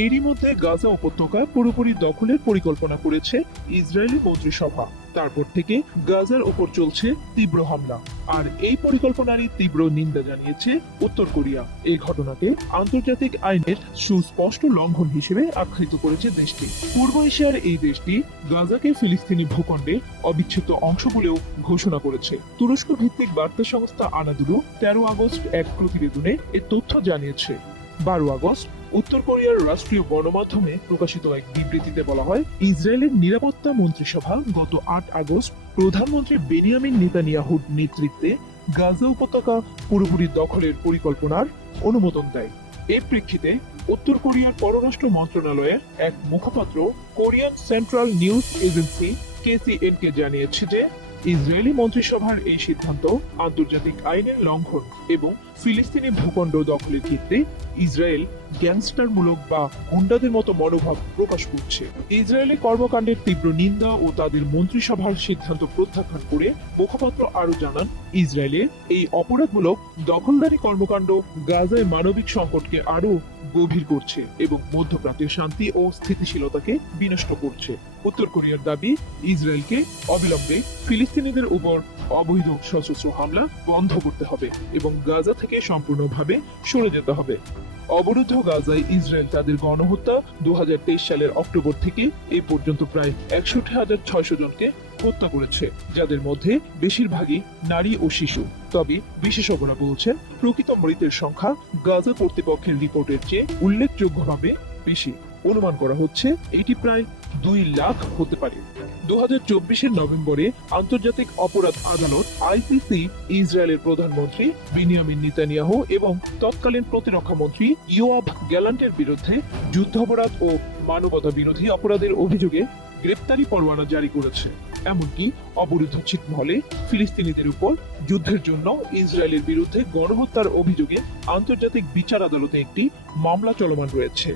এরই মধ্যে গাজা উপত্যকা পুরোপুরি দখলের পরিকল্পনা করেছে ইসরায়েলি মন্ত্রিসভা। তারপর থেকে গাজার উপর চলছে তীব্র হামলা, আর এই পরিকল্পনারই তীব্র নিন্দা জানিয়েছে উত্তর কোরিয়া। এই ঘটনাকে আন্তর্জাতিক আইনের সুস্পষ্ট লঙ্ঘন হিসেবে আখ্যায়িত করেছে দেশটি। পূর্ব এশিয়ার এই দেশটি গাজাকে ফিলিস্তিনি ভূখণ্ডে অবিচ্ছেদ্য অংশ বলেও ঘোষণা করেছে। তুরস্ক ভিত্তিক বার্তা সংস্থা আনাদুলু 13 আগস্ট এক প্রতিবেদনে এ তথ্য জানিয়েছে। 12 আগস্ট উত্তর কোরিয়ার রাষ্ট্রীয় গণমাধ্যমে প্রকাশিত এক বিবৃতিতে বলা হয়, ইসরায়েলের নিরাপত্তা মন্ত্রিসভা গত 8 আগস্ট প্রধানমন্ত্রী বেনিয়ামিন নেতানিয়াহুর নেতৃত্বে গাজা উপত্যকা পুরোপুরি দখলের পরিকল্পনার অনুমোদন দেয়। এর প্রেক্ষিতে উত্তর কোরিয়ার পররাষ্ট্র মন্ত্রণালয়ের এক মুখপাত্র Korean central news agency KCN কে জানিয়েছে যে ইসরায়েলি মন্ত্রিসভার এই সিদ্ধান্ত আন্তর্জাতিক আইনের লঙ্ঘন এবং ফিলিস্তিনি ভূখণ্ড দখলের ক্ষেত্রে ইসরায়েল গ্যাংস্টারমূলক বা গুন্ডাদের মতো মনোভাব প্রকাশ করছে। ইসরায়েলি কর্মকাণ্ডের তীব্র নিন্দা ও তাদের মন্ত্রিসভার সিদ্ধান্ত প্রত্যাখ্যান করে মুখপাত্র আরো জানান, ইসরায়েলের এই অপরাধমূলক দখলদারি কর্মকাণ্ড গাজায় মানবিক সংকটকে আরো গভীর করছে এবং মধ্যপ্রাচ্যের শান্তি ও স্থিতিশীলতাকে বিনষ্ট করছে। উত্তর কোরিয়ার দাবি, ইসরায়েলকে অবিলম্বে ফিলিস্তিনিদের উপর অবৈধ সশস্ত্র হামলা বন্ধ করতে হবে এবং গাজা থেকে সম্পূর্ণভাবে সরে যেতে হবে। অবরুদ্ধ গাজায় ইসরায়েল তাদের গণহত্যা 2023 সালের অক্টোবর থেকে এ পর্যন্ত প্রায় 61,600 জনকে হত্যা করেছে, যাদের মধ্যে বেশিরভাগই নারী ও শিশু। তবে বিশেষজ্ঞরা বলছেন, প্রকৃত মৃতের সংখ্যা গাজা কর্তৃপক্ষের রিপোর্টের চেয়ে উল্লেখযোগ্যভাবে বেশি। অনুমান করা হচ্ছে এটি প্রায় 2 লাখ হতে পারে। 2024 নভেম্বরে আন্তর্জাতিক অপরাধ আদালত ICC ইসরায়েলের প্রধানমন্ত্রী বেনিয়ামিন নেতানিয়াহু এবং তৎকালীন প্রতিরক্ষা মন্ত্রী ইয়োয়াভ গ্যালান্টের বিরুদ্ধে যুদ্ধাপরাধ ও মানবতা বিরোধী অপরাধের অভিযোগে গ্রেপ্তারি পরোয়ানা জারি করেছে। এমনকি অবরুদ্ধ ছিটমহলে ফিলিস্তিনিদের উপর যুদ্ধের জন্য ইসরায়েলের বিরুদ্ধে গণহত্যার অভিযোগে আন্তর্জাতিক বিচার আদালতে একটি মামলা চলমান রয়েছে।